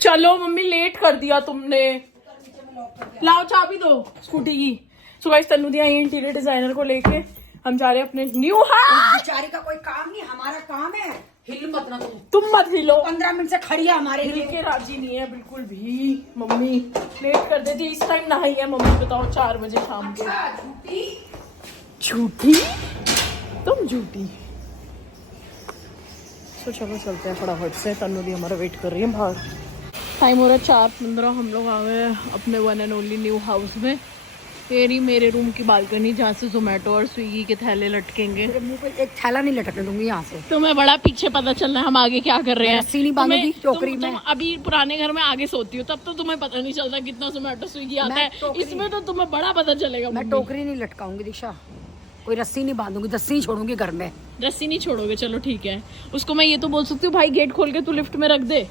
चलो mummy, late कर दिया तुमने। लाओ चाबी दो स्कूटी की। सो गाइस, तन्नू दी आई इंटीरियर डिजाइनर को लेके हम जा रहे हैं अपने न्यू हाउस। बेचारी का कोई काम नहीं, हमारा काम है। हिल मत ना तुम मत हिलो। 15 मिनट से खड़ी है हमारे हिल लिए। के राजी नहीं है बिल्कुल भी। मम्मी लेट कर देती इस टाइम। नहाई है मम्मी, बताओ 4 बजे शाम के। झूठी तुम झूठी। तो चलो चलते हैं फटाफट से। तन्नू दी हमारा वेट कर रही है बाहर। टाइम हो रहा है 4:15। हम लोग आ गए अपने one and only new house में। मेरे रूम की बालकनी जहाँ से जोमेटो और स्विगी के थैले लटकेंगे। मुंह पे एक थैला नहीं लटकने दूंगी यहाँ से। तुम्हें बड़ा पीछे पता चल रहा है हम आगे क्या कर रहे हैं। रस्सी नहीं बांधूंगी चौकरी में। तुम अभी पुराने घर में आगे सोती हो, तब तो तुम्हें पता नहीं चलता कितना जोमेटो स्विगी आता है। इसमें तो तुम्हें बड़ा पता चलेगा। मैं टोकरी नहीं लटकाऊंगी दीक्षा, कोई रस्सी नहीं बांधूंगी, रस्सी नहीं छोड़ूंगी घर में। रस्सी नहीं छोड़ोगे, चलो ठीक है। उसको मैं ये तो बोल सकती हूँ, भाई गेट खोल के तू लिफ्ट में रख दे।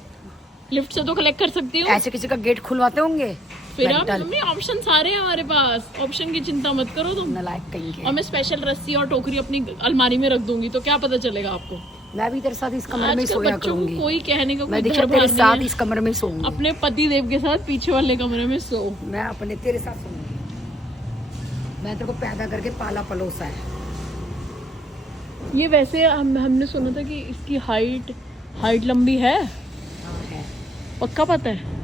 लिफ्ट से तो कलेक्ट कर सकती हूँ। ऐसे किसी का गेट खुलवाते होंगे फिर मम्मी ऑप्शन सारे हैं हमारे पास। ऑप्शन की चिंता मत करो तुम। नालायक कहीं के। और मैं स्पेशल रस्सी और टोकरी अपनी अलमारी में रख दूंगी, तो क्या पता चलेगा आपको। मैं भी तेरे साथ इस कमरे में ही सोया करूंगी। कोई कहने का मैं दीक्षा तेरे साथ इस कमरे में ही सोऊंगी। अपने पति देव के साथ पीछे वाले कमरे में सो। मैं अपने तेरे साथ सोऊंगी। मैं तेरे को पैदा करके पाला पलोसा है। ये वैसे हमने सुना था कि इसकी हाइट लंबी है। हाँ है। पक्का पता है?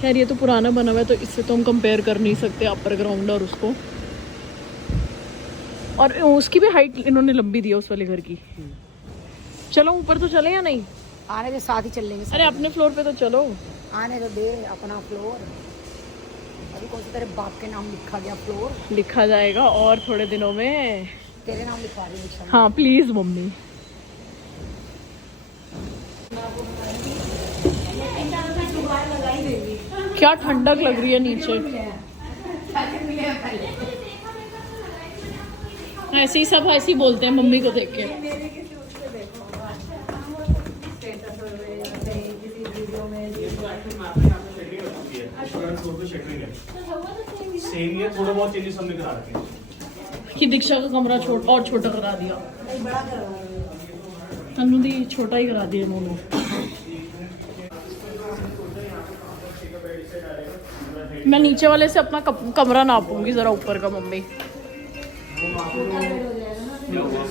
खैर ये तो पुराना बना हुआ है, तो इससे तो हम कंपेयर कर नहीं सकते अपर ग्राउंड और उसको। और उसकी भी हाइट इन्होंने लंबी दी है उस वाले घर की। चलो ऊपर तो चले या नहीं? आने दे, साथ ही चल लेंगे। अरे अपने फ्लोर पे तो चलो। आने तो दे अपना फ्लोर। अभी कौन सा तेरे बाप के नाम लिखा गया फ्लोर? लिखा जाएगा और थोड़े दिनों में। तेरे नाम लिखवा रही हूँ। हाँ प्लीज मम्मी। क्या ठंडक लग रही है नीचे। ऐसे ही सब ऐसे ही बोलते हैं मम्मी को देख के। सेम ये थोड़ा बहुत चेंजेस हमने करा रखे हैं कि दीक्षा का कमरा छोटा करा दिया। तन्नू दी छोटा ही करा दिया उन्होंने। मैं नीचे वाले से अपना कमरा नापूंगी जरा ऊपर का मम्मी।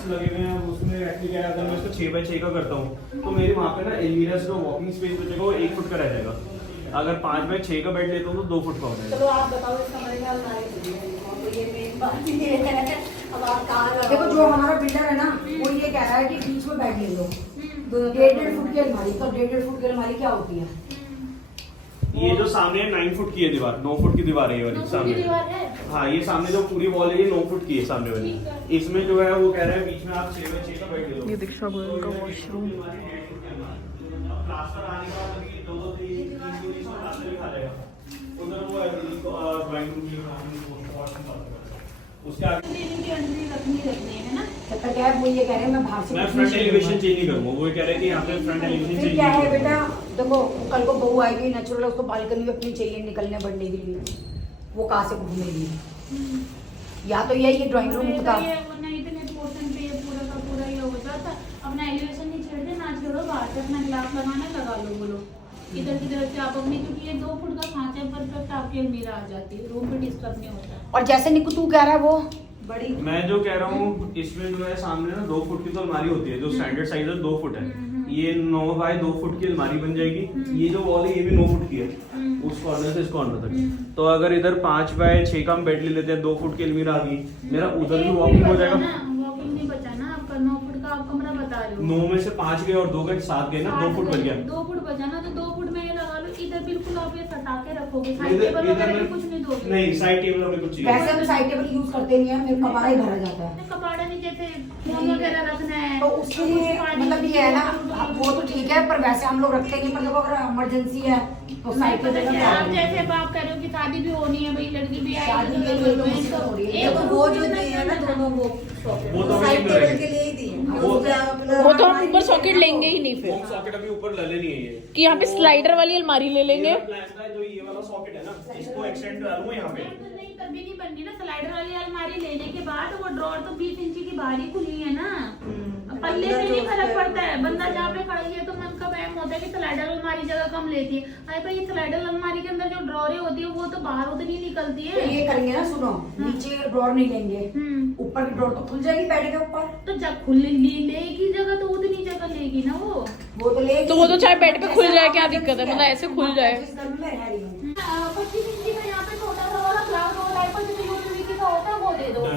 लगे हुए हैं उसमें एक्चुअली क्या है, अगर मैं इसको 6x6 का करता हूँ तो मेरे वहाँ पे ना एलमीरा से जो वॉकिंग स्पेस बचेगा वो 1 फुट का रह जाएगा। अगर 5x6 का बेड लेता हूँ तो 2 फुट का हो जाएगा। चलो आप बताओ इस कमरे में ये मेन बात ये है। अब आप कहाँ देखो, जो हमारा बिल्डर है ना वो ये कह रहा है कि बीच में बेड ले लो। 1.5 फुट की अलमारी, तो 1.5 फुट की अलमारी क्या होती है? ये जो सामने 9 फुट की है दीवार, 9 फुट की दीवार है ये वाली सामने। हाँ ये सामने जो पूरी वॉल है ये 9 फुट की है सामने वाली। इसमें जो है वो कह रहा है बीच में आप 6x6 का बेड ले लो। ये दीक्षा गोयल का वॉशरूम। प्लास्टर आने के बाद अभी 2-3 प्लास्टर भी खा जाएगा। उधर वो ड्राइंग रूम की उसके आगे क्या है वो ये कह रहे हैं मैं बाहर से मैं फ्रंट एलिवेशन चेंज नहीं करूंगा। वो कह रहे हैं कि यहाँ पे फ्रंट एलिवेशन फिर चेंज क्या है बेटा, देखो कल को बहू आएगी नेचुरल, उसको बालकनी भी अपनी चाहिए निकलने बढ़ने के लिए। वो कहाँ से घूमेगी? या तो यही ड्राइंग रूम का पूरा ये हो जाता। अपना एलिवेशन नहीं छेड़ते ना, छोड़ो बाहर से अपना ग्लास लगाना लगा लो। बोलो इधर की तरफ से आप अपनी, क्योंकि ये 2 फुट का खांचा है, परफेक्ट आपकी अलमीरा आ जाती है, रूम में डिस्टर्ब नहीं होता। और जैसे निकू तू कह रहा है वो बड़ी, मैं जो कह रहा हूँ इसमें जो है सामने ना 2 फुट की तो अलमारी होती है, जो स्टैंडर्ड साइज है 2 फुट है। ये 9x2 फुट की अलमारी बन जाएगी। ये जो वॉल है ये भी 9 फुट की है, उस कॉर्नर से इस कॉर्नर तक। तो अगर इधर 5x6 का हम बेड ले लेते हैं, 2 फुट की अलमीरा आ गई, मेरा उधर भी वॉकिंग हो जाएगा। वॉकिंग नहीं बचा ना आपका, 9 फुट का आप कमरा बता रहे हो। 9 में से 5 गए और 2 गए 7 गए ना, 2 फुट बच गया। 2 फुट बचा ना, तो 2 फुट में ये लगा लो। इधर बिल्कुल आप ये सटा के रखोगे, साइड इधर टेबल वगैरह भी कुछ में नहीं दोगे। नहीं, साइड टेबल हमें कुछ चाहिए। वैसे हम साइड टेबल यूज करते नहीं है, मेरे कबाड़ा ही भरा जाता है। कपाड़ा नहीं कहते, फोन वगैरह रखना है तो उसके लिए मतलब ये है ना, वो तो ठीक है, पर वैसे हम लोग रखेंगे। पर देखो अगर इमरजेंसी है तो साइड टेबल आप जैसे बात कर रहे हो कि शादी भी होनी है, भाई लड़की भी आएगी, शादी के लिए तो मुश्किल हो रही है। एक वो जो दिए है ना दोनों, वो तो साइड टेबल के लिए ही दिए। वो तो हम ऊपर सॉकेट लेंगे ही नहीं। फिर होम सॉकेट अभी ऊपर ले लेनी है ये कि यहाँ पे स्लाइडर वाली अलमारी ले लेंगे। मेरा प्लान था जो ये वाला सॉकेट है ना, इसको एक्सटेंड करूंगा यहाँ पे। नहीं तभी नहीं बननी ना। स्लाइडर वाली अलमारी लेने के बाद वो ड्रॉर तो 20 इंची की बाहरी खुली है ना, पल्ले से नहीं फर्क पड़ता है। बंदा जहाँ पे खड़ी है तो मन का वहम होता है कि स्लाइडर अलमारी अलमारी जगह कम लेती है। अरे भाई ये स्लाइडर अलमारी के अंदर जो ड्रॉरे होती है वो तो बाहर उतनी निकलती तो है। ये करेंगे ना, सुनो, नीचे ड्रॉर नहीं लेंगे, ऊपर की ड्रॉर तो खुल जाएगी बेड के ऊपर। तो जब खुल लेगी जगह तो उतनी जगह लेगी ना वो तो लेगी। तो वो तो चाहे बेड पे खुल जाए, क्या दिक्कत है, मतलब ऐसे खुल जाए। जिस घर में मैं रह रही हूँ 25 इंची का यहाँ पे छोटा सा वाला ग्लास और डायपर जो यूनिवर्सिटी का होता है वो दे दो,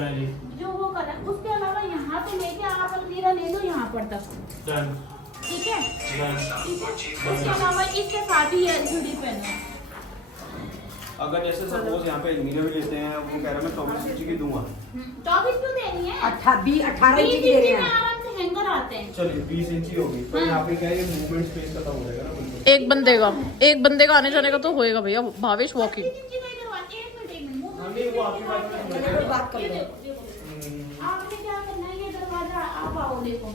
जो वो कलर। उसके अलावा यहाँ पे लेके आप अलमीरा ले लो यहाँ पर तक, ठीक है, ठीक है। उसके अलावा इसके साथ ही एलसीडी पेन है। अगर जैसे सपोज यहाँ पे अलमीरा भी लेते हैं, वो कह रहा है मैं 24 इंच की दूंगा, 24 क्यों देनी है? 18 इंच 20 की दे रहे इंची में हैं। आराम से हैंगर आते हैं। चलिए 20 इंच ही होगी। तो यहाँ पे क्या है, मूवमेंट स्पेस खत्म हो जाएगा ना बिल्कुल। एक बंदे का आने जाने का तो होएगा भैया, भावेश वॉकिंग। 25 इंची का इधर वाला, एक मिनट, एक मिनट। हाँ, नहीं, वो आपकी बात में समझ चलो गया। बात कर ये लो। देखो, देखो। आपने क्या करना है, ये दरवाजा आप आओ देखो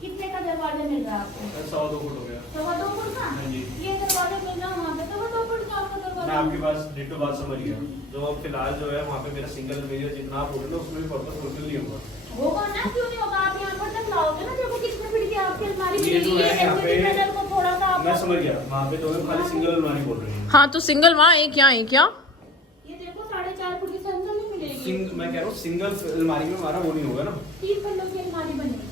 कितने का दरवाजा मिल रहा है आपको? 102 फुट हो गया। 2.25 फुट का? हाँ जी। ये दरवाजा मिल रहा है वहाँ पे 2.25 फुट का आपका मैं दरवाजा। आपकी बात डिटो बात समझ गया। जो फिलहाल जो है वहाँ पे मेरा सिंगल अलमीरा जितना आप बोल रहे हो उसमें भी पर्पस फुलफिल नहीं होगा। होगा ना, क्यों नहीं होगा? आप यहाँ पर तक लाओगे ना, देखो कितने फीट की आपकी अलमारी ये जो मिलेगी। है यहाँ पे, LCD पैनल को थोड़ा सा आप मैं समझ गया, वहाँ पे तो खाली सिंगल अलमारी बोल रहे हैं। हाँ तो सिंगल वहाँ एक यहाँ एक यहाँ। ये देखो 4.5 फुट की सेंसर नहीं मिलेगी। मैं कह रहा हूँ सिंगल अलमारी में हमारा वो नहीं होगा ना। 3 पल्लों की अलमारी बनेगी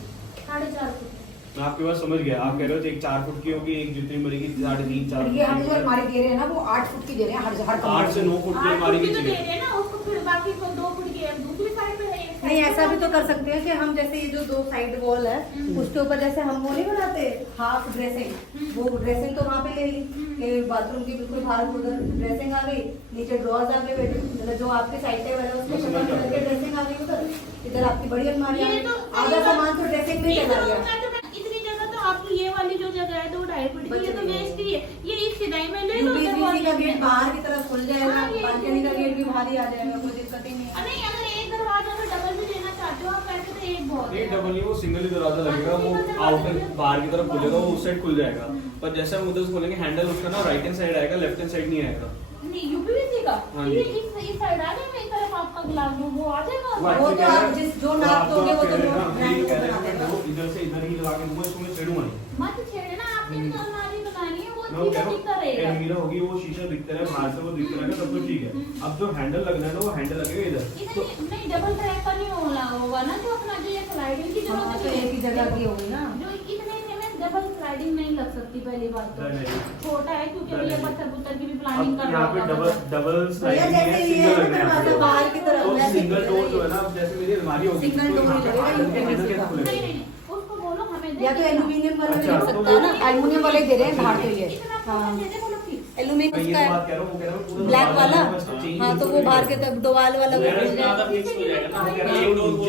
4.5 फुट की। मैं आपकी बात समझ गया। आप कह रहे हो एक 4 फुट की होगी, एक जितनी बनेगी 3.5 4 ये हम जो अलमारी दे रहे हैं ना, वो 8 फुट की दे रहे हैं हर 8 से 9 फुट की 8 अलमारी फुट की की तो दे चाहिए। रहे हैं ना उसको, फिर बाकी को 2 फुट की एक दूसरी साइड पे है, एक नहीं, साइड ऐसा पे भी तो कर सकते हैं कि हम जैसे ये जो 2 साइड वॉल है उसके ऊपर जैसे हम वो नहीं बनाते हाफ ड्रेसिंग, वो ड्रेसिंग तो वहाँ पे ले ली कि बाथरूम की बिल्कुल बाहर उधर ड्रेसिंग आ गई, नीचे ड्रॉर्स आ गए, मतलब जो आपके साइड टेबल है उसमें शटर करके ड्रेसिंग आ गई उधर, इधर आपकी बड़ी अलमारी आ ये गई, तो आधा सामान तो ड्रेसिंग में ये चला तो गया। इतनी जगह तो आपकी ये वाली जो जगह है 2.5 फुट की, ये तो वेस्ट ही है। ये इस सिदाई में ले लो यूपीएससी का गेट दरवाजे। बाहर की तरफ खुल जाएगा, हाँ, ये बालकनी का गेट भी बाहर ही आ जाएगा, कोई दिक्कत ही नहीं है। नहीं, अगर एक दरवाजा अगर डबल भी लेना चाहते हो आप वैसे तो एक बहुत नहीं है। डबल नहीं, वो सिंगल ही दरवाजा लगेगा, वो आउटर बाहर की तरफ खुलेगा, वो उस साइड खुल जाएगा। पर जैसे हम उधर से खोलेंगे हैंडल उसका ना राइट हैंड साइड आएगा, लेफ्ट हैंड साइड नहीं आएगा। नहीं यूपीएससी का हाँ ये जी। इस साइड आ जाएगा, इस तरफ आपका ग्लास वो आ जाएगा। वो तो आप जिस जो नाप दोगे वो तो ब्रांड को बना देगा। इधर से इधर ही लगा के दूंगा, इसको मैं छेड़ूंगा नहीं। मत छेड़ना, आपने तो अलमारी बनानी है, वो मैं वो कह सीधा रहा दिखता हूँ रहेगा। अलमीरा होगी, वो शीशा दिखता रहे बाहर से, वो दिखता रहेगा तब तो ठीक है। अब जो हैंडल लगना है ना, वो हैंडल लगेगा इधर। इधर नहीं डबल ट्रैक का नहीं होगा ना, जो अपना जो ये स्लाइडिंग की हाँ, जरूरत तो है एक ही जगह की होगी ना। जो इतने में डबल स्लाइडिंग नहीं लग सकती। पहली बात तो नहीं। छोटा है क्योंकि नहीं। भैया पत्थर पुत्थर की भी प्लानिंग अब कर यहाँ पे रहा होगा। डबल भैया स्लाइडिंग है, जैसे ये सिंगल है लगना ना है दरवाजा बाहर की तरफ, तो वैसे सिंगल ही डोर जो है ना, अब जैसे मेरी अलमारी होगी सिंगल तो डोर यहाँ पे लगेगा, हैंडल यूपीएससी कैसे का। खुलेगा? नहीं नहीं उसको बोलो हमें दे या तो देना। एल्यूमिनियम वाला भी अच्छा, लग तो सकता है वो- ना, एल्युमिनियम वाले दे रहे हैं बाहर के लिए। इतना हाँ। पूरा दे दे बोलो ठीक। एल्यूमिनियम मैं ये उसका तो है बात कह रहा हूँ, वो कह रहा हूँ पूरा ब्लैक वाला। चाहिए हाँ तो वो बाहर के तरफ दोवाल वाला भी मिल जाएगा। नीचे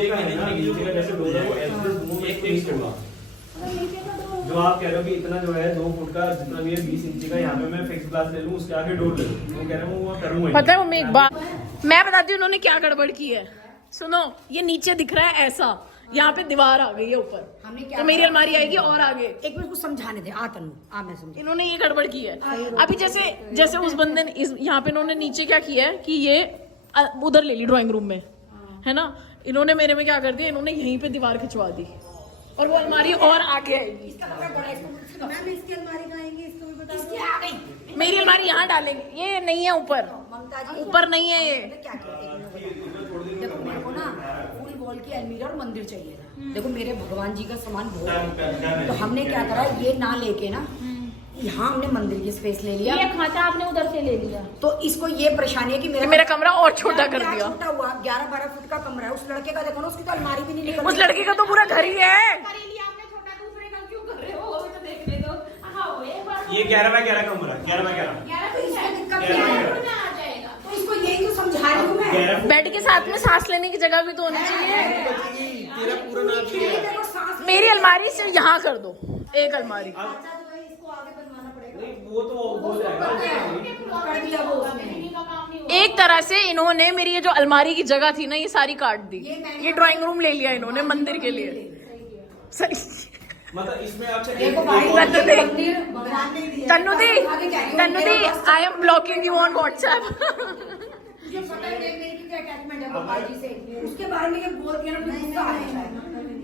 का है ना, नीचे का जैसे डोर है वो एक फिक्स होगा। अगर नीचे का डोर जो आप कह रहे हो कि इतना जो है 2 फुट का जितना भी है 20 इंची का, यहाँ पे मैं फिक्स ग्लास ले लूँ, उसके आगे डोर ले लूँ, वो कह रहा हूँ वो करूँगा ही। पता है मम्मी एक बात मैं बताती हूँ उन्होंने क्या गड़बड़ की है। सुनो, ये नीचे दिख रहा है ऐसा, यहाँ पे दीवार आ गई है ऊपर, हमने क्या तो मेरी अलमारी आएगी और आगे। एक मिनट कुछ समझाने दे, आ तन्नू आ, मैं समझ। इन्होंने ये गड़बड़ की है। अभी जैसे उस बंदे ने यहाँ पे इन्होंने नीचे क्या किया है कि ये उधर ले ली ड्राइंग रूम में, है ना। इन्होंने मेरे में क्या कर दिया, इन्होंने यहीं पे दीवार खिंचवा दी और वो अलमारी और आगे आएगी। मैम इसकी अलमारी कहाँ आएंगी, इसको भी बता दो। इसकी आ गई। मेरी अलमारी यहाँ डालेंगे, ये नहीं है ऊपर, ममता जी ऊपर नहीं है ये। क्या किया, एक मिनट बताओ। देखो मेरे को ना फुल वॉल की अलमीरा और मंदिर चाहिए था। देखो मेरे भगवान जी का सामान बहुत है, तो हमने क्या करा, ये ना लेके ना यहाँ हमने मंदिर की स्पेस ले लिया। ये खांचा आपने उधर से ले लिया। तो इसको ये परेशानी है कि मेरा कमरा और छोटा कर क्या दिया। छोटा हुआ, 11-12 फुट का कमरा है। उस लड़के का देखो ना, उसकी तो अलमारी भी नहीं निकल उस लड़के का तो पूरा घर ही है। करेली आपने छोटा, दूसरे का क्यों कर रहे हो? वो भी तो देखने दो। हाँ एक बार ये 11x11 कमरा, 11x11 11 तो इसमें फुट दिक्कत क्या है? में आ जाएगा। तो इसको यही क्यों समझा रही हूँ मैं। 11 फुट बेड के साथ में सांस लेने की जगह भी तो होनी चाहिए। तेरा पूरा नाम क्या है? देखो सांस मेरी अलमारी सिर्फ यहाँ कर दो, एक अलमारी। अच्छा जो है इसको आगे बनवाना पड़ेगा। नहीं वो तो हो जाएगा। कर दिया वो उसने। का काम नहीं होगा। एक तरह से इन्होंने मेरी ये जो अलमारी की जगह थी ना, ये सारी काट दी। ये ड्राइंग रूम ले लिया इन्होंने मंदिर के लिए। सही। मतलब इसमें आपसे देखो भाई, तन्नू दी, मंदिर भगवान ने दिया। तन्नू दी, आगे क्या है? तन्नू दी, I am blocking you on WhatsApp. तुझे पता है मेरी कितनी अटैचमेंट है बाबा जी से, उसके बारे में ये बोल के ना मुझे गुस्सा आ जाता है।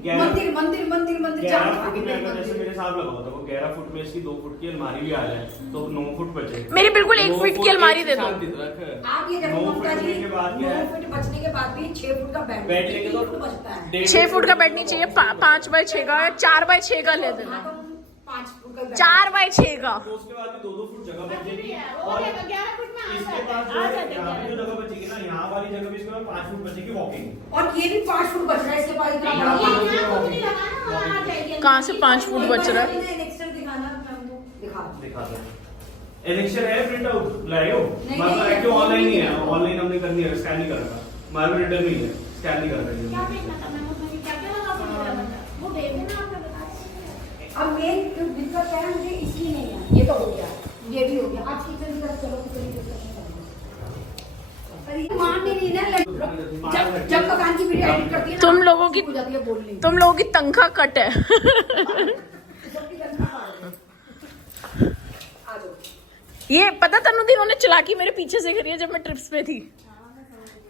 मंदिर मंदिर मंदिर मंदिर 11 चार फुट में अगर मंदिर। जैसे मेरे हिसाब लगा हुआ था वो 11 फुट में इसकी 2 फुट की अलमारी भी आ जाए तो 9 फुट बचे। मेरी बिल्कुल 1 फीट की अलमारी दे दो। आप ये देखो 9 ममता फुट जी, के बाद क्या 9 है, फीट बचने के बाद भी 6 फुट का बेड बेड लेंगे तो 3 फुट बचता है। 6 फुट का बेड नहीं चाहिए, 5 बाय 6 का या 4 बाय 6 का ले हाँ, देना। तो 5 फुट का बेड। 4 बाय 6 का। तो उसके बाद भी 2-2 फुट जगह बच अभी भी जाएगी है, वो और देखो 11 फुट में आ इसके जाते पास हैं, जो आ है, जाते हैं यहाँ पे 11 जो जगह बचेगी ना, यहाँ वाली जगह भी इसके पास 5 फुट बचेगी वॉकिंग। और ये भी 5 फुट बच रहा है इसके पास इतना यहाँ बड़ा। पे यहाँ कुछ नहीं लगाना, वहाँ आ जाएगी। कहाँ से 5 फुट बच रहा है? नेक्स्ट दिखाना हमको। दिखा दिखा दो। एलेक्शन है, प्रिंट आउट लाए हो? नहीं, मतलब नहीं, एक्चुअली ऑनलाइन ही है, ऑनलाइन हमने कर दिया, स्कैन नहीं कर रहा था, हमारा रिटर्न नहीं है, स्कैन नहीं कर रहा क्या है। देखना था मैं उसमें क्या क्या लगा के दे रहा बंदा? वो भेज देना आपका बता देंगे। अब मेन जो दिक्कत क्या है, मुझे इसकी नहीं है। ये तो हो गया, ये भी हो गया। आज किचन की तरफ चलो, किचन की तरफ मान नहीं रही ना। जब मकान की वीडियो एडिट करती है ना, तुम लोगों की- हो जाती है बोलने। तुम लोगों की तनख्वाह कट है। सबकी तनख्वाह आ जाए। आ जाओ। ये पता तनु दी इन्होंने चलाकी मेरे पीछे से करी है जब मैं ट्रिप्स पे थी।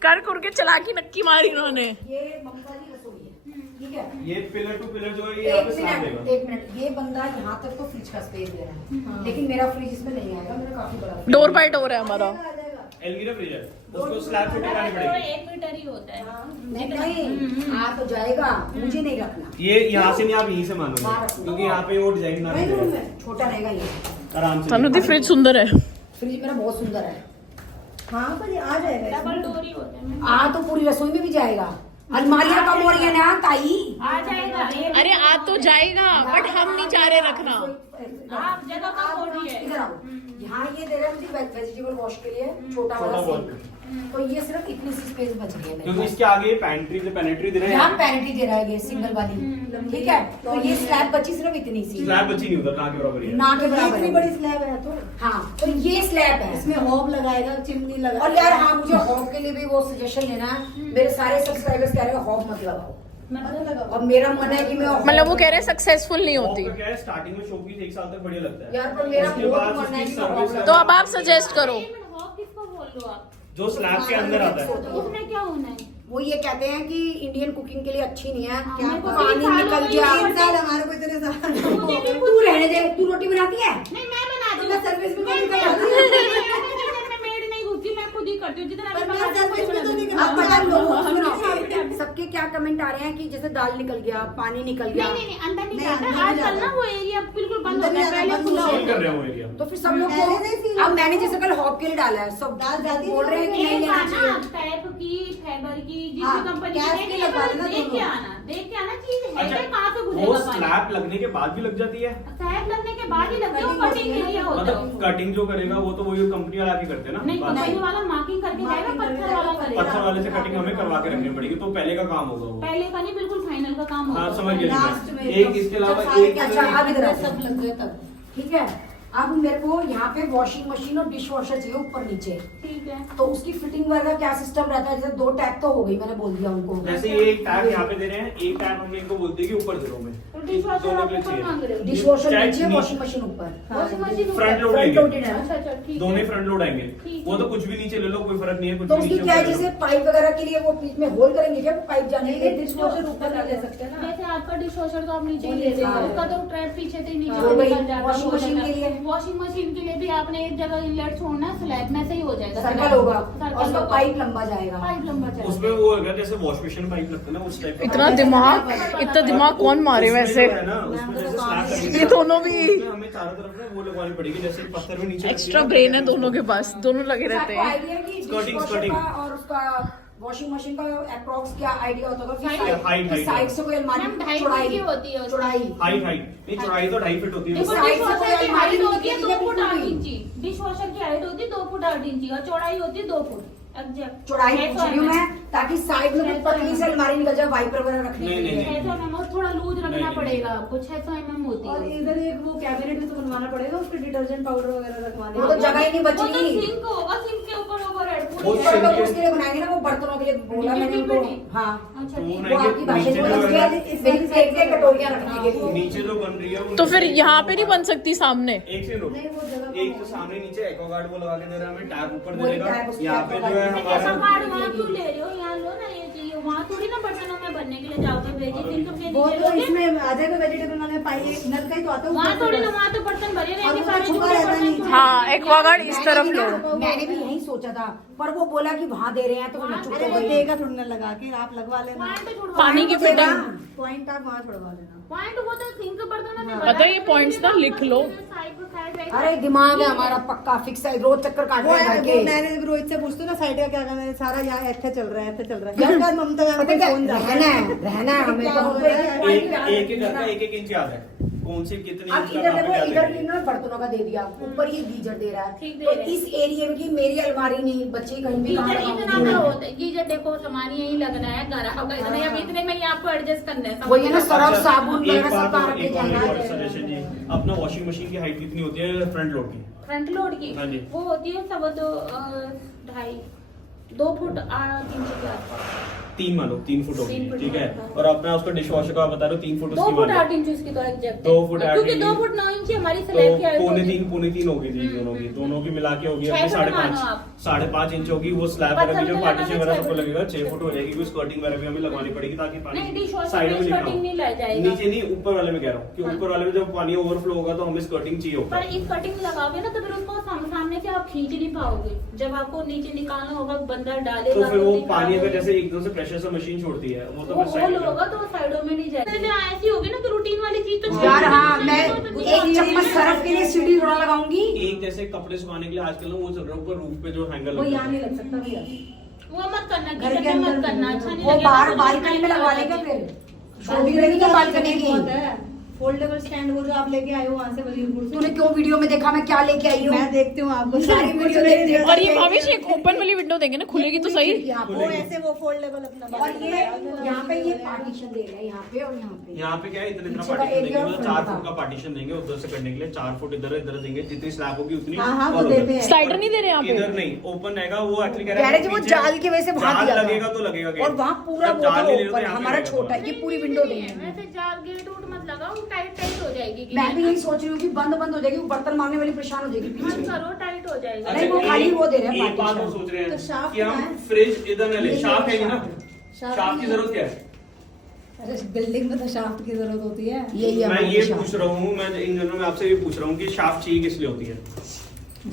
कर के चलाकी नक्की मारी इन्होंने। ये ममता जी रसोई है, ठीक है। ये पिलर टू पिलर जो है ये यहाँ पे स्लैब देगा। एक मिनट, ये बंदा यहाँ तक तो फ्रिज का स्पेस दे रहा है, लेकिन मेरा फ्रिज इसमें नहीं आएगा, मेरा काफी बड़ा है। डोर बाय डोर है हमारा। एलगी फ्रिज है, उसको स्लैब फिट करनी तो पड़ेगी। 1 मीटर ही होता है। नहीं नहीं, आ तो जाएगा, मुझे नहीं रखना। ये यहाँ से नहीं, आप यहीं से बाहर मानोगे, रखो। क्योंकि यहाँ पे वो डिजाइन ना नहीं रूम मिलेगा। में छोटा रहेगा ये। आराम से तनु दी फ्रिज सुंदर है। फ्रिज मेरा बहुत सुंदर है। हाँ पर ये आ जाएगा डबल इसमें। डोर ही होता है। आ तो पूरी रसोई में भी जाएगा। अलमारियां कम हो रही है ना ताई। आ जाएगा ये। अरे आ तो जाएगा बट हम नहीं चाह रहे रखना। आप जगह कम हो रही है। इधर आओ। यहाँ ये दे रहे हैं मुझे वेजिटेबल वॉश के लिए छोटा वाला छोटा सिंक। तो ये सिर्फ इतनी सी स्पेस बच रही है मेरे क्योंकि पास। इसके आगे पेंट्री से पेनेट्री दे रहे यहाँ हैं। पैनिटी दे रहा है ये सिंगल वाली, ठीक है। तो ये स्लैब बची सिर्फ इतनी सी, स्लैब बची नहीं उधर, ना के बराबर ही है। ना के ये बराबर इतनी है। बड़ी स्लैब है तो हाँ, तो ये स्लैब है। इसमें हॉब लगाएगा, चिमनी लगाएगा। और यार हाँ, मुझे हॉब के लिए भी वो सजेशन लेना है। मेरे सारे सब्सक्राइबर्स कह रहे हैं हॉब मत लगाओ, मतलब लगाओ। और मेरा मन है कि मैं मतलब वो कह रहे हैं सक्सेसफुल नहीं होती। और क्या है, स्टार्टिंग में शोपीस 1 साल तक बढ़िया लगता है यार, पर मेरा उसके बहुत बाद मन है उसकी कि मैं सर्विस हॉब तो अब आप सजेस्ट करो। हॉब किसको बोल लो आप? जो स्लैब के अंदर आता है। तो उसमें क्या होना है? वो ये कहते हैं कि इंडियन कुकिंग के लिए अच्छी नहीं है, हाँ, क्या मेरे को पानी 3 साल निकल हो गए गया। 3 साल हमारे को इतने साल मुझे भी तू रहने दे, तू रोटी बनाती है? नहीं मैं बना दूँ। मैं सर्विस में मैं नहीं मैं- करती। मैं मेड नहीं घुसती, मैं खुद ही करती हूँ जितना पर भी मैं सर्विस में तो नहीं करती। अब पता है लोगों को नहीं, सुनो, सबके क्या कमेंट आ रहे हैं कि जैसे दाल निकल गया, पानी निकल गया। नहीं अंदर नहीं नहीं, जाता। अंदर नहीं आजकल जाता। ना वो एरिया बिल्कुल बंद हो अंदर गया, नहीं पहले जाता, खुला बंद सील होता कर था। रहे हो एरिया। तो फिर सब लोग पहले नहीं को सील अब होता मैंने था। जैसे कल हॉब के लिए डाला है, सब दाल जाती है बोल रहे हैं कि नहीं एक लेना आना चाहिए। टैप की, फाइबर की, जिस हाँ, भी कंपनी गैस की की लेनी है, लगवा देना देख के दोनों। आना, देख के आना चीज है अच्छा, क्या, कहाँ से वो घुसेगा पानी। स्लैब लगने के बाद भी लग जाती है। स्लैब लगने के बाद ही लगता है, वो Cutting कटिंग होती है। एरिया होता है। मतलब कटिंग जो करेगा वो तो वही कंपनी वाला के करते हैं ना नहीं बाद में। कंपनी वाला मार्किंग करके जाएगा, Marking करके पत्थर वाला जाएगा, करेगा। पत्थर वाले से कटिंग हमें करवा के रखनी पड़ेगी, तो पहले का काम होगा वो। पहले का नहीं, बिल्कुल फाइनल का काम हाँ होगा। समझ गया लास्ट में मैं। एक इसके अलावा जब सारे एक अच्छा, अब इधर आओ। सब लग गए तब। ठीक है। अब मेरे को यहाँ पे वॉशिंग मशीन और डिश वॉशर चाहिए ऊपर नीचे। ठीक है। तो उसकी फिटिंग वगैरह का क्या सिस्टम रहता है? जैसे 2 टैप तो हो गई, मैंने बोल दिया उनको। जैसे ये एक टैप यहाँ पे दे रहे हैं, एक टैप हम इनको बोलते हैं कि ऊपर दे दो हमें। तो डिशवॉशर आप ऊपर मांग रहे हो? डिश वॉशर चाहे नीचे, नीचे- वॉशिंग मशीन ऊपर। वॉशिंग मशीन ऊपर? फ्रंट लोड फ्रंट लेंगे, लोडेड है। अच्छा अच्छा ठीक दोनों है। फ्रंट लोड आएंगे। ठीक वो है। तो कुछ भी नीचे ले लो, कोई फर्क नहीं है, कुछ तो भी उसकी नीचे क्या है, ऊपर ले लो। जैसे पाइप वगैरह के लिए वो बीच में होल करेंगे क्या पाइप जाने के लिए? डिश वॉशर ऊपर नहीं ले सकते ना। जैसे आपका डिशवॉशर तो आप नीचे ही वो ले नीचे जाओगे, हाँ। उसका तो ट्रैप पीछे से ही नीचे हाँ, से वही, निकल जाता है, वॉशिंग हो मशीन जाता है। के लिए। वॉशिंग मशीन के लिए भी आपने एक जगह इनलेट छोड़ना, स्लैब में से ही हो जाएगा। सर्कल होगा सर्कल और उसका होगा। पाइप लंबा जाएगा। पाइप लंबा चलेगा। उसमें वो होगा जैसे वॉश बेसिन पाइप लगता है ना, उस टाइप का। इतना दिमाग, इतना दिमाग कौन मारे उसमें वैसे। जो है ना, उसमें जैसे स्लैब लगेगी ये ना, दोनों भी उसमें हमें चारों तरफ ना वो लगवानी पड़ेगी, जैसे पत्थर में नीचे एक्स्ट्रा ब्रेन है दोनों के पास, दोनों लगे रहते आपको हैं। आइडिया है कि Skirting, डिशवॉशर skirting। का और उसका वॉशिंग मशीन का अप्रोक्स क्या आइडिया होता होगा? Height, साइड से कोई अलमारी मैम, 2.5 चौड़ाई की होती है उसकी। चौड़ाई हाइट नहीं, चौड़ाई तो 2.5 फीट होती है। देखो साइड से डिशवॉशर कोई की अलमारी हाइट होती है निकली 2 फुट है 8 बिल्कुल इंची। डिशवॉशर की हाइट होती है 2 फुट 8 इंची और चौड़ाई होती है 2 फुट। एग्जैक्ट चौड़ाई पूछ रही हूँ मैं, ताकि साइड में कोई पतली से अलमारी निकल जाए वाइपर वगैरह रखने के नहीं, लिए। नहीं, 600 mm थोड़ा लूज रखना नहीं। पड़ेगा आपको, 600 mm होती और है। इधर एक वो कैबिनेट भी तो बनवाना पड़ेगा, उसके डिटर्जेंट पाउडर वगैरह रखवाने वो तो जगह ही नहीं वो तो बची। सिंक होगा, सिंक के ऊपर होगा रेड वो पूरी। और सिंक लोग के- उसके लिए बनाएंगे ना, वो बर्तनों के लिए बोला मैंने उनको। हाँ, अच्छा वो ठीक नहीं। वो आपकी भाषा नीचे में जो उसके है बाद इसमें प्लेट के कटोरियां रखने के लिए। नीचे जो बन रही है वो तो फिर यहाँ पे नहीं बन सकती सामने? एक से नहीं, वो जगह एक तो सामने नीचे एक्वागार्ड वो लगा के दे रहा है हमें, टैप ऊपर दे वही देगा। टैप उसके यहाँ पे जो aquaguard है ऐसा हमारा। कार्ड वहाँ क्यों ले रहे हो? यहाँ लो ना, ये चाहिए। वहाँ थोड़ी ना बर्तनों में भरने के लिए जाओगे, भेजी फिर तुम वो नीचे तो लोगे। इसमें आ जाएगा वेजिटेबल वाले पाइए नल का ही तो आता है वहाँ थोड़ी ना, वहाँ तो बर्तन भरे रहेंगे अब सारे, छुपा झूठे रहता बर्तन नहीं। थोड़ी। हाँ एक्वागार्ड इस तरफ लो। मैंने भी यही सोचा था, पर वो बोला कि वहाँ दे रहे हैं तो मैं चुप अरे हो वो गई। देगा थोड़ी ना लगा के, आप लगवा लेना। पॉइंट छुड़वा पानी की देगा। फिटिंग पॉइंट आप वहाँ छुड़वा लेना। पॉइंट वो तो सिंक बर्तनों में पता है ये points ना लिख लो। साइड पे साइड पे। अरे दिमाग है हमारा पक्का फिक्स है, रोज चक्कर काट वो रहे हैं घर के। मैंने जब रोहित से पूछती हूँ ना साइड का क्या करना है, सारा यहाँ ऐसे चल रहा है, ऐसे चल रहा है। यार बाद ममता मैम पता को क्या फोन जाता रहना है, रहना है हमें क्या तो। हो गया है? एक एक घर का एक एक इंच याद है, कौन से कितने अब इंच का इधर कहाँ पे देखो, क्या इधर देंगे। इन्होंने बर्तनों का दे दिया, ऊपर ये गीजर दे रहा है। ठीक दे तो रहे हैं। इस एरिया में की मेरी अलमारी नहीं, बच्चे कहीं भी गीजर कहाँ इतना का होता है, गीजर देखो सामान यही लगना है, घर होगा इतना, अब इतने में ही आपको एडजस्ट करना है। वही है ना, सरफ अच्छा, साबुन एक वगैरह सब बात कहाँ और- रखे एक और मेरी और जाएंगे। सजेशन जी, अपना वॉशिंग मशीन की हाइट कितनी होती है फ्रंट लोड की? फ्रंट लोड की हाँ जी। वो होती है 2.5 फुट 3 इंच के आसपास। 3 मान लो 3 फुट होगी, 3 फुट ठीक है। हाँ। और अपना उसका डिश वॉशर का बता रहे हो 3 फुट 2 उसकी फुट मान 8 लो। इंच उसकी तो एग्जैक्ट 2 फुट 8 क्योंकि इंच। 2 फुट 9 इंच हमारी तो स्लैब की हाइट पौने तीन होगी जी दोनों की मिला के होगी 6 अपनी फुट मानो आप। 5.5 इंच होगी। वो स्लैब पत्थर वगैरह की जो में पार्टीशन लगाना वगैरह 6 सबको फुट। लगेगा 6 फुट हो जाएगी, क्योंकि स्कर्टिंग वगैरह भी हमें लगवानी पड़ेगी ताकि नहीं, पानी डिश वॉशर साइड में में skirting नहीं ले जाएगा। नीचे नहीं, ऊपर वाले में कह रहा हूँ कि हाँ। ऊपर वाले में जब पानी ओवरफ्लो होगा तो हमें स्कर्टिंग चाहिए होगा। पर इस कटिंग लगाओगे ना तो फिर उसको सामने से आप खींच नहीं पाओगे, जब आपको नीचे निकालना होगा बंदा डालेगा तो फिर वो नहीं पानी अगर खराब जैसे एकदम से प्रेशर से मशीन छोड़ती है वो तो वो फिर साइड होल में होगा तो वो साइडों में नहीं जाएगा। पहले ऐसी होगी ना कि रूटीन वाली चीज तो यार हाँ, मैं तो एक चम्मच सरफ के लिए सीढ़ी थोड़ा लगाऊंगी। एक जैसे कपड़े सुखाने के लिए आजकल ना वो चल रहा है ऊपर रूफ पे जो हैंगर वो लगता यहाँ है। नहीं लग सकता भैया। वो मत करना, घर के किचन में अंदर मत करना, अच्छा नहीं वो लगेगा। बाहर तो बालकनी में लगवा लेंगे फिर, छोटी रहेगी तो बालकनी की। फोल्डेबल स्टैंड वो जो आप लेके आए हो वहाँ से वजीरपुर से। तूने क्यों वीडियो में देखा मैं क्या लेके आई हूँ? मैं देखती हूँ आपको सारी वीडियो देखती हूँ। और ये भावेश एक ओपन वाली विंडो देंगे ना, खुलेगी तो सही। वो ऐसे वो फोल्डेबल अपना और ये यहाँ पे ये पार्टीशन दे रहे हैं, यहाँ पे और यहाँ पे। यहाँ पे क्या है इतना पीछे का पार्टीशन देंगे, area और मतलब front 4 का। फुट का पार्टीशन देंगे उधर से करने के लिए, 4 फुट इधर इधर देंगे, जितनी स्लैब होगी उतनी। हाँ, हाँ, वो और उधर। देते हैं। स्लाइडर नहीं दे रहे यहाँ पे? इधर नहीं, ओपन रहेगा। वो एक्चुअली कह कह रहा रहे है थे वो पीछे जाल की वजह से वहाँ जाल दिया था। लगेगा तो लगेगा गेट। और वहाँ पूरा जब वो जाल तो नहीं ले रहे तो ऊपर, यहाँ पे हमारा लगेगा छोटा थोड़ा। ये पूरी विंडो देंगे। वैसे जार गेट उट मत लगाओ, टाइट टाइट हो जाएगी। मैं भी यही सोच रही हूँ कि बंद हो जाएगी, बर्तन मांगने वाली परेशान हो जाएगी मत पीछे। करो, टाइट हो जाएगा। नहीं, वो खाली वो दे रहे हैं एक बात वो partition। सोच रहे तो हैं शाफ्ट कि हम कहाँ है? फ्रिज इधर न ले, ये शाफ्ट है ना, शाफ्ट शाफ्ट की नहीं है। जरूरत क्या है? अरे बिल्डिंग में तो शाफ्ट की जरूरत होती है। यही है मैं हमारी ये शाफ्ट। पूछ रहा हूँ, मैं इन जनरल में आपसे ये पूछ रहा हूँ कि शाफ्ट चाहिए किस लिए होती है? सांस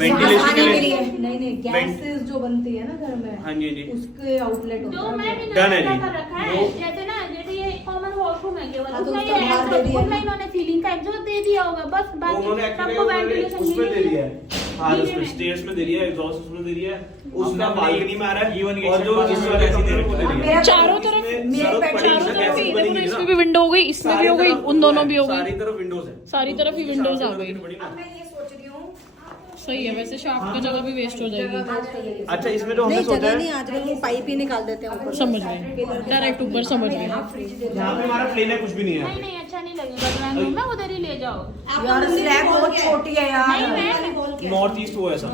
वेंटिलेशन आने के के लिए। लिए। नहीं गैसेस जो बनती है ना घर में, हाँ जी, जी। उसके आउटलेट जो होता मैं है। भी Done है नया जी। कर रखा है, वो- जैसे ना जैसे ये कॉमन वॉशरूम है केवल, हाँ, तो उसमें उसका ये बाहर दे दिया उसमें ना। इन्होंने सीलिंग का एग्जॉस्ट दे दिया होगा, बस बाकी उन्होंने सबको एक्चुअली वेंटिलेशन उसमें दे दिया है, हाँ नीचे उसमें में। स्टेयर्स में दे दिया है, एग्जॉस्ट उसमें दे दिया है, उसका अपना बालकनी में आ रहा है, even और जो kitchen इस का वाले ऐसे कमरे दे में वो दे रखा है। दिया है। चारों तरफ इसमें मेरे जरूरत पेट- पड़ेगी चारों ना, तरफ कैसे ही, बनेगी देखो ना, ना? इसमें भी विंडो हो गई, इसमें भी हो गई, सारी उन दोनों तरफ भी हो सारी गई, तरफ विंडोज है, सारी तरफ ही विंडोज आ गई। बड़ी ना। अब मैं ये सोच रही हूँ सही है, वैसे शाफ्ट का जगह भी वेस्ट हो जाएगी। अच्छा इसमें जो हमने नहीं सोचा जगह है नहीं, आजकल वो पाइप ही निकाल देते हैं ऊपर। समझ गए, डायरेक्ट ऊपर समझ गए। यहाँ फ्रिज दे यहाँ पे हमारा प्लेन है, कुछ भी नहीं है यहाँ नहीं पे। नहीं अच्छा नहीं लगेगा, ड्राइंग रूम में उधर ही ले जाओ। यार स्लैब बहुत छोटी है नहीं यार। मैं नॉर्थ ईस्ट वो ऐसा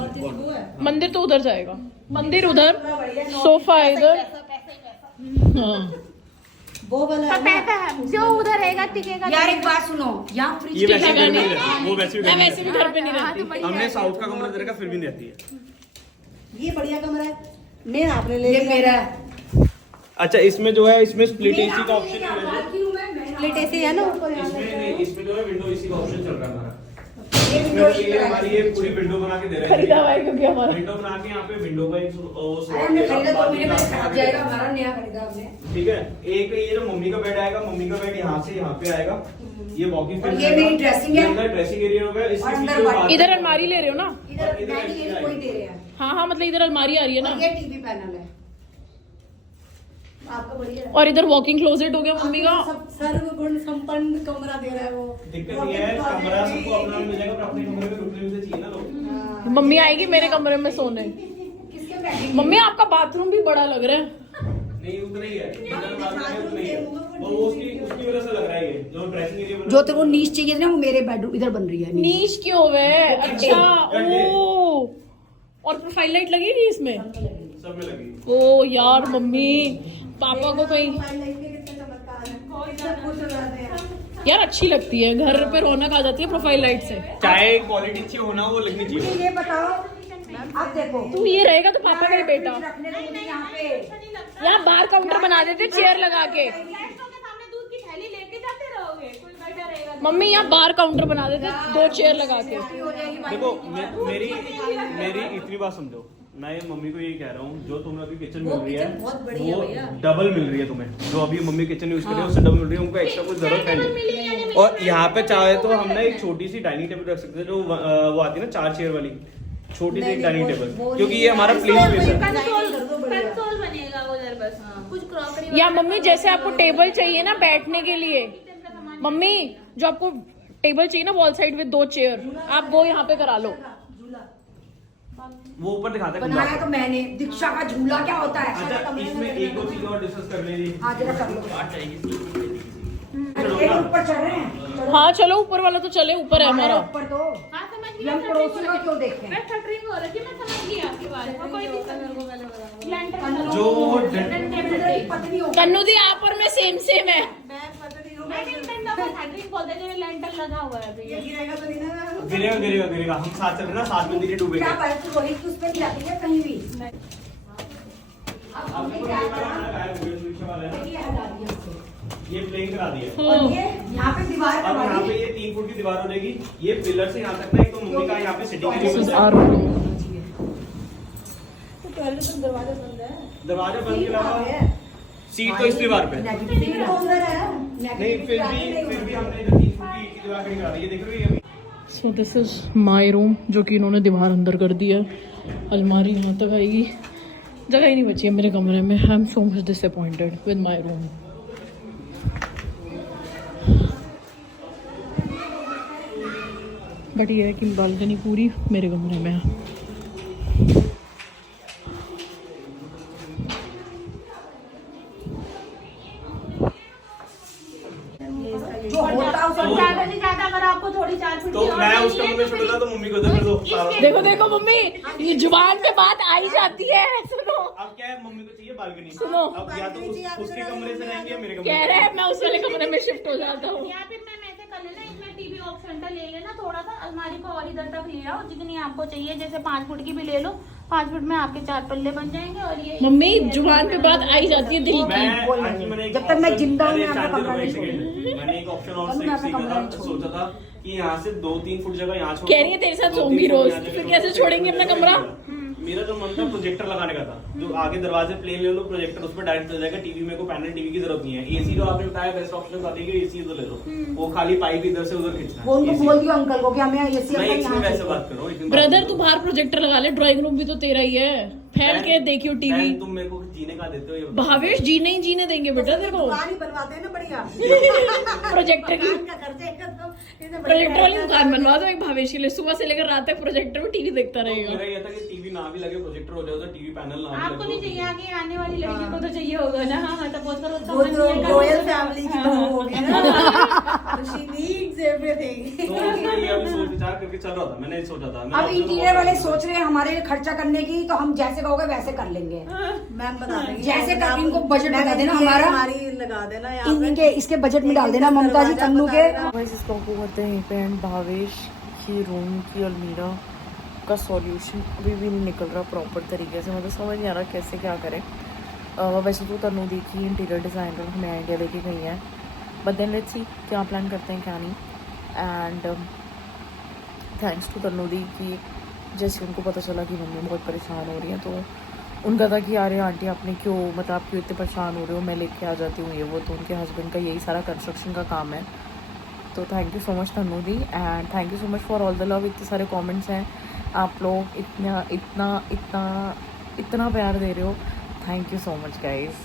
मंदिर तो उधर जाएगा, मंदिर उधर, सोफा इधर। हाँ वो वाला तो है ना। पैसा है जो उधर रहेगा टिकेगा। यार एक बात सुनो, यहाँ फ्रिज ये की वैसे जगह घर में नहीं नहीं है। रहती, वो वैसे भी मैं घर में वैसे भी रहती घर पे नहीं हाँ, तो रहती। बढ़िया हमने है। साउथ का कमरा दे रखा फिर भी नहीं रहती है। ये बढ़िया कमरा है, मेरा आपने ले ये लिया। मेरा है। अच्छा इसमें जो है इसमें स्प्लिट एसी का ऑप्शन है, प्लेट ऐसे है ना ऊपर यहाँ इसमें पे। नहीं, इसमें जो है विंडो एसी का ऑप्शन चल रहा है हमारा। ये इसमें विंडो ये हमारी ये पूरी विंडो बना के दे रहे खरीदा हुआ हैं, है क्योंकि हमारा। विंडो बना के यहाँ पे विंडो का एक अरे हमने खरीदा 2 महीने पहले खराब जाएगा, हमारा नया खरीदा हमने। ठीक है। एक ये जो मम्मी का बेड आएगा, मम्मी का बेड यहाँ से यहाँ पे आएगा, ये वॉकिंग और ये मेरी ड्रेसिंग है। ड्रेसिंग एरिया होगा, और इसके अंदर पीछे वो बाथरूम- इधर अलमारी ले रहे हो ना? इधर इधर नहीं, ये कोई दे रहे हैं। हाँ हाँ, मतलब इधर अलमारी आ रही है और ना, ये टीवी पैनल है। आपका बढ़िया है। और इधर वॉकिंग क्लोजेट हो गया मम्मी का। सब सर्वगुण संपन्न कमरा दे रहा है वो। दिक्कत नहीं है, कमरा सबको अपना मिल जाएगा, पर अपने कमरे में रुकने में से चाहिए ना लोग। हाँ। मम्मी आएगी मेरे कमरे में सोने। किसके बेड? मम्मी आपका बाथरूम भी बड़ा लग रहा है। नहीं उतना ही है, जितना बात है उतना ही है, और वो उसकी उसकी वजह से लग रहा है ये जो ड्रेसिंग एरिया बना जो तेरे को नीच चाहिए थी ना, वो मेरे बेडरूम इधर बन रही है। नीच क्यों वे? अच्छा गड्ढे। ओ, और प्रोफाइल लाइट लगेगी इसमें? सब में लगी। ओ यार मम्मी, पापा को कहीं मोबाइल लाइट के कितने चमत्कार हैं। सब कुछ हो जाते हैं। यार अच्छी लगती है, घर पे रौनक आ जाती है प्रोफाइल लाइट से। चाहे क्वालिटी अच्छी होना वो लगनी चाहिए। मुझे ये बताओ, अब देखो तू ये रहेगा तो पापा का ही बेटा। रखने को मुझे यहाँ पे यहाँ बाहर काउंटर बना देते चेयर लगा के। गेस्टों के सामने दूध की थैली लेके जाते रहोगे, कोई बैठा रहेगा। मम्मी यहाँ बाहर काउंटर बना देते 2 चेयर लगा के। देखो मेरी इतनी बात समझो, मैं ये मम्मी को यही कह रहा हूँ, जो तुम्हें अभी किचन मिल रही है बहुत बढ़िया वो भैया। डबल मिल रही है तुम्हें। जो अभी मम्मी किचन यूज कर रही है उससे डबल मिल रही है, उनको एक्स्ट्रा कुछ जरूरत है नहीं। और यहाँ पे चाहे तो हम ना एक छोटी सी डाइनिंग टेबल रख सकते हैं, जो वो आती है ना 4 चेयर वाली, छोटी सी डाइनिंग टेबल, क्योंकि ये हमारा प्लेन स्पेस है। कंसोल बनेगा उधर बस, कुछ क्रॉकरी। या मम्मी जैसे आपको टेबल चाहिए ना बैठने के लिए, मम्मी जो आपको टेबल चाहिए ना वॉल साइड में 2 चेयर, आप वो यहाँ पे करा लो। वो ऊपर दिखाता है बनाया तो मैंने। दीक्षा का झूला क्या होता है? अच्छा, इसमें एक दो चीज और डिस्कस कर लेंगे। आज जरा कर लो। एक ऊपर चढ़ रहे हैं। हाँ चलो ऊपर वाला तो चले, ऊपर है हमारा। ऊपर तो हाँ समझ ये गया। हम पड़ोसी को क्यों देखें? मैं शटरिंग हो रही है, मैं समझ गई आपकी बात। और कोई दिक्कत नहीं। लैंटर जो पत्नी हो तन्नू दी आप और मैं सेम है। शटरिंग बोलते हैं, जो लैंटर लगा हुआ है अभी। गिरेगा तो नहीं ना? गिरेगा। हम साथ चल रहे ना, साथ में नीचे डूबेंगे। क्या बात है? रोहित की उस पे नहीं जाती है कहीं भी। अब हमने क्या करा? ये हटा दिया उसको। ये प्लेन करा दिया। और ये यहाँ पे दीवार अब यहाँ करवा पे दी। ये 3 फुट की दीवार हो जाएगी। ये पिलर से यहाँ तक ना, एक तो मम्मी का यहाँ पे सिटिंग एरिया बन जाएगा। दरवाजा बंद है। दरवाजा बंद के अलावा सीट तो इस दीवार पे। नेगेटिव तो उधर है। नहीं, फिर भी हमने जो 3 फुट की दीवार खड़ी करा दी है, देख रहे हो ये? So this is my room, जो कि इन्होंने दीवार अंदर कर दी है। अलमारी यहाँ तक आएगी, जगह ही नहीं बची है मेरे कमरे में। I am so much disappointed with my room. But ये है कि बालकनी पूरी मेरे कमरे में है। जो होता है उसे ज्यादा से ज्यादा अगर आपको थोड़ी 4 फीट तो की और मैं उस चाहिए कमरे में छोड़ तो मम्मी को उधर कर दो सारा। देखो देखो मम्मी, ये जुबान पे बात आई जाती है। सुनो, अब क्या है, मम्मी को चाहिए बालकनी। सुनो। अब या तो उसके कमरे से रहेंगे या मेरे कमरे कह रहे हैं मैं उस वाले कमरे में शिफ्ट हो जाता हूँ। या फिर मैम ऐसे कर लेना, इसमें टीवी ऑप्शन का ले लेना, थोड़ा सा अलमारी को और इधर तक ले आओ, जितनी आपको चाहिए। जैसे 5 फुट की भी ले लो, 5 फुट में आपके 4 पल्ले बन जाएंगे। और ये मम्मी जुबान पे बात आई जाती है दिल की। जब तक मैं जिंदा हूँ, मैं अपना कमरा नहीं छोड़ूंगी। मैंने एक ऑप्शन और सोचा था कि यहाँ से 2-3 फुट जगह यहाँ छोड़, कह रही है तेरे साथ सोऊंगी रोज, फिर कैसे छोड़ेंगे अपना कमरा? मेरा जो मन था प्रोजेक्टर लगाने का था, जो आगे दरवाजे प्लेन ले लो, प्रोजेक्टर उस पर डायरेक्ट चल जाएगा। टीवी मेरे को पैनल टीवी की जरूरत नहीं है। एसी जो आपने बताया बेस्ट ऑप्शन बता दी, एसी तो ले लो, वो खाली पाइप इधर से उधर खींचना वो उनको है। बोल दियो अंकल को कि हमें एसी मैं अंकल इसमें यहाँ वैसे से बात कर रहा हूँ, लेकिन ब्रदर तू बाहर प्रोजेक्टर लगा ले, ड्राइंग रूम भी तो तेरा ही है, फैल के देखियो टीवी। बहन, तुम मेरे को जीने का देते हो ये बताओ। भावेश जीने ही जीने देंगे बेटा देखो। दुकान ही बनवाते हैं ना बढ़िया। प्रोजेक्टर की दुकान का खर्चा एकदम इसे बढ़िया प्रोजेक्टर वाली है। दुकान बनवा दो एक भावेश के लिए, सुबह से लेकर रात तक प्रोजेक्टर में टीवी देखता तो रहेगा। मेरा ये था कि टीवी ना भी लगे, प्रोजेक्टर हो जाए तो टीवी पैनल ना भी आपको लगे। नहीं चाहिए, आगे आने वाली लड़की को तो चाहिए होगा ना। हाँ सपोज करो वो तो रॉयल फैमिली की बहू होगी ना। She needs everything. तो उसमें ये अभी सोच विचार करके चल रहा था, मैंने सोचा था। अब इंटीरियर वाले सोच रहे हैं हमारे लिए खर्चा करने की, तो हम जैसे कहोगे वैसे कर लेंगे। मैम बता देंगे जैसे कर इनको बजट बता देना हमारा, हमारी लगा देना यहाँ पे। इनके इसके बजट में डाल देना ममता जी तन्नू के। गाइस इस ब्लॉग को करते हैं यहीं पे एंड। भावेश की रूम की अलमीरा का सॉल्यूशन अभी भी नहीं निकल रहा प्रॉपर तरीके से, मतलब समझ नहीं आ रहा कैसे क्या करें। वैसे तो तन्नू दी की इंटीरियर डिज़ाइनर हमें आइडिया लेके गई है, बट देन लेट्स सी क्या प्लान करते हैं क्या नहीं। एंड थैंक्स टू तन्नू दी कि जैसे उनको पता चला कि मम्मी बहुत परेशान हो रही है, तो उनका था कि अरे आंटी आपने क्यों, मतलब आप क्यों इतने परेशान हो रहे हो, मैं लेके आ जाती हूँ ये वो। तो उनके हस्बैंड का यही सारा कंस्ट्रक्शन का काम है। तो thank you so much Tannu di, and thank you so much for all the love. इतने सारे कमेंट्स हैं, आप लोग इतना इतना इतना इतना प्यार दे रहे हो, thank you so much guys.